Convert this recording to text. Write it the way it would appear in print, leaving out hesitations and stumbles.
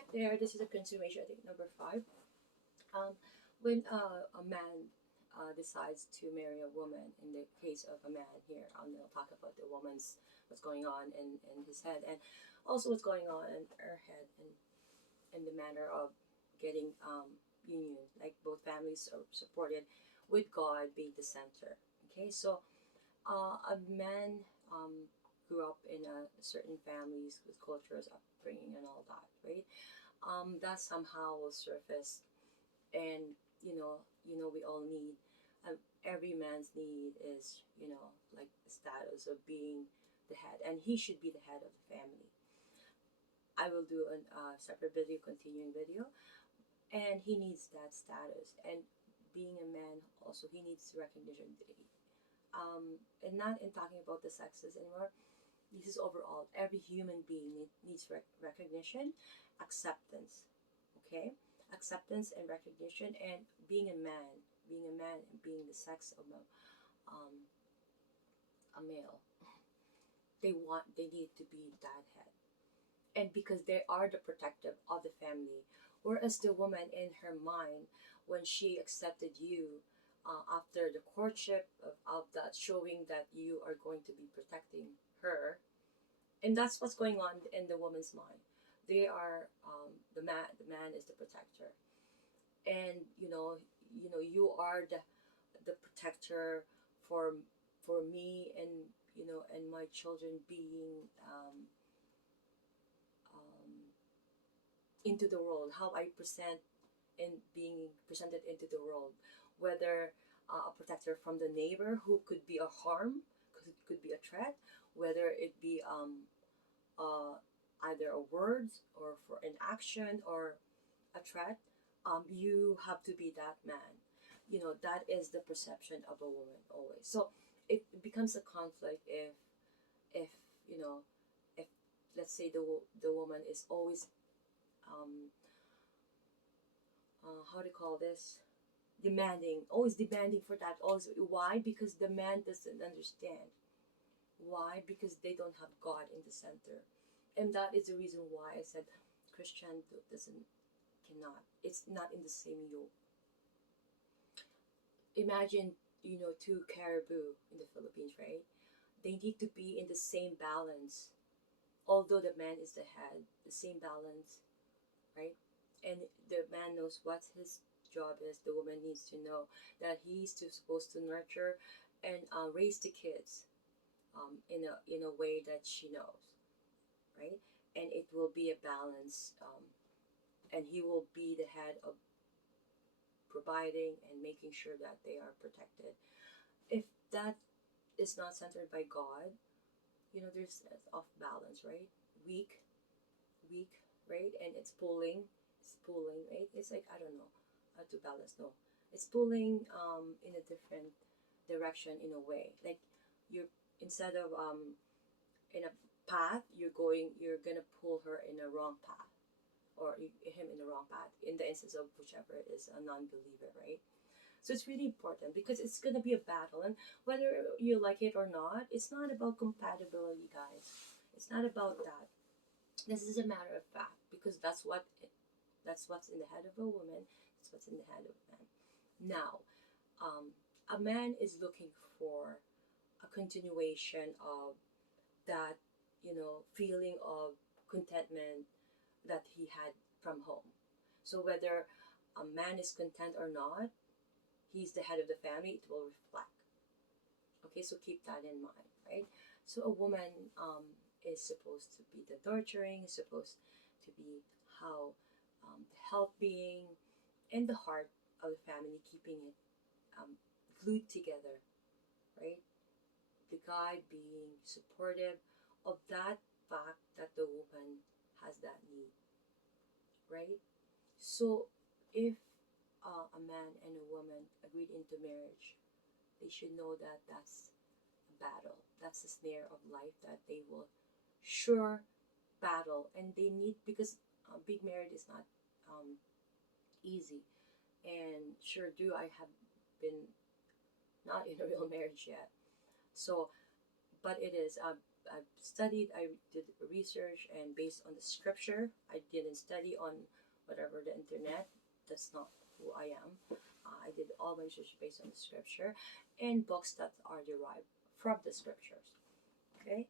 right there, this is a continuation, I think, number five. Um, when a man decides to marry a woman, in the case of a man here, I'll talk about the woman's what's going on in his head, and also what's going on in her head, and in the manner of getting union, like both families are supported, with God being the center. Okay, so a man grew up in a certain families with cultures, upbringing, and all that, right? That somehow will surface, and we all need. Every man's need is, like the status of being the head, and he should be the head of the family. I will do a separate video, continuing video, and he needs that status. And being a man, also he needs recognition. And not in talking about the sexes anymore. This is overall. Every human being needs recognition, acceptance. Okay, acceptance and recognition, and being a man, and being the sex of a male. They need to be that head, and because they are the protective of the family. Whereas the woman, in her mind, when she accepted you, after the courtship of that, showing that you are going to be protecting her, and that's what's going on in the woman's mind. They are the man is the protector, and you are the protector for me, and and my children being um, into the world, how I present and being presented into the world, whether a protector from the neighbor who could be a harm, could be a threat, whether it be uh, either a word or for an action or a threat. You have to be that man. That is the perception of a woman always. So it becomes a conflict if you know if, let's say, the woman is always um, how to call this, demanding, always demanding for that. Also, why? Because the man doesn't understand. Why? Because they don't have God in the center, and that is the reason why I said Christian doesn't cannot. It's not in the same yoke. Imagine, two caribou in the Philippines, right? They need to be in the same balance. Although the man is the head, the same balance, right? And the man knows what his job is. The woman needs to know that he's supposed to nurture and raise the kids in a way that she knows, right? And it will be a balance, and he will be the head of providing and making sure that they are protected. If that is not centered by God, there's off balance, right? Weak, weak, right? And it's pulling, right? It's like, I don't know how to balance. No, it's pulling in a different direction, in a way. Like, you're, instead of in a path, you're gonna pull her in a wrong path, or him in the wrong path. In the instance of whichever is a non-believer, right? So it's really important because it's going to be a battle. And whether you like it or not, it's not about compatibility, guys. It's not about that. This is a matter of fact, because that's what's in the head of a woman. That's what's in the head of a man. Now, a man is looking for a continuation of that, feeling of contentment that he had from home. So whether a man is content or not, he's the head of the family, it will reflect. Okay, so keep that in mind, right? So a woman is supposed to be the nurturing, is supposed to be how the health being and the heart of the family, keeping it um, glued together, right? The guy being supportive of that fact that the woman has that need, right? So if a man and a woman agreed into marriage, they should know that that's a battle. That's a snare of life that they will sure battle, and they need, because being married is not um, easy. And sure do, I have been not in a real marriage yet. So, but it is. I've studied, I did research, and based on the scripture, I didn't study on whatever the internet. That's not who I am. I did all my research based on the scripture and books that are derived from the scriptures. Okay,